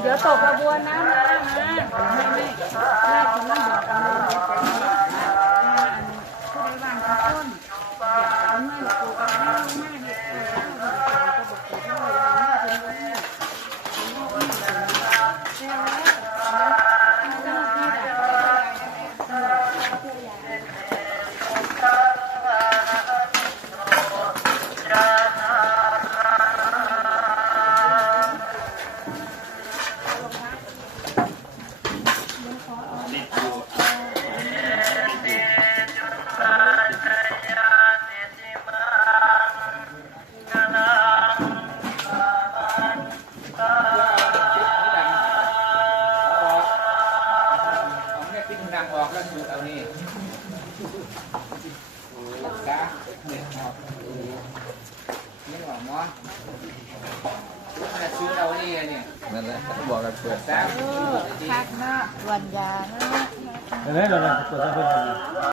เดี๋ยวตกกระบวนนะมามาไม่ไม่แรกคุณแม่บอกกันเลยผู้ใดวางต้นเอาเงินปลูกเอาเงินมาเนี่ยเออก็บอกปลูกด้วยเอาเงินเป็นเงินเป็นลูกนี่แหละแล้วแล้ว กะเนี่ยออกนี่ออกมั้งมันซื้อเรานี่เนี่ยนั่นแหละบอกกันเปิดแซ่บคักเนาะวันยาเนาะเห็นไหมเราเนี่ยตัวเพื่อน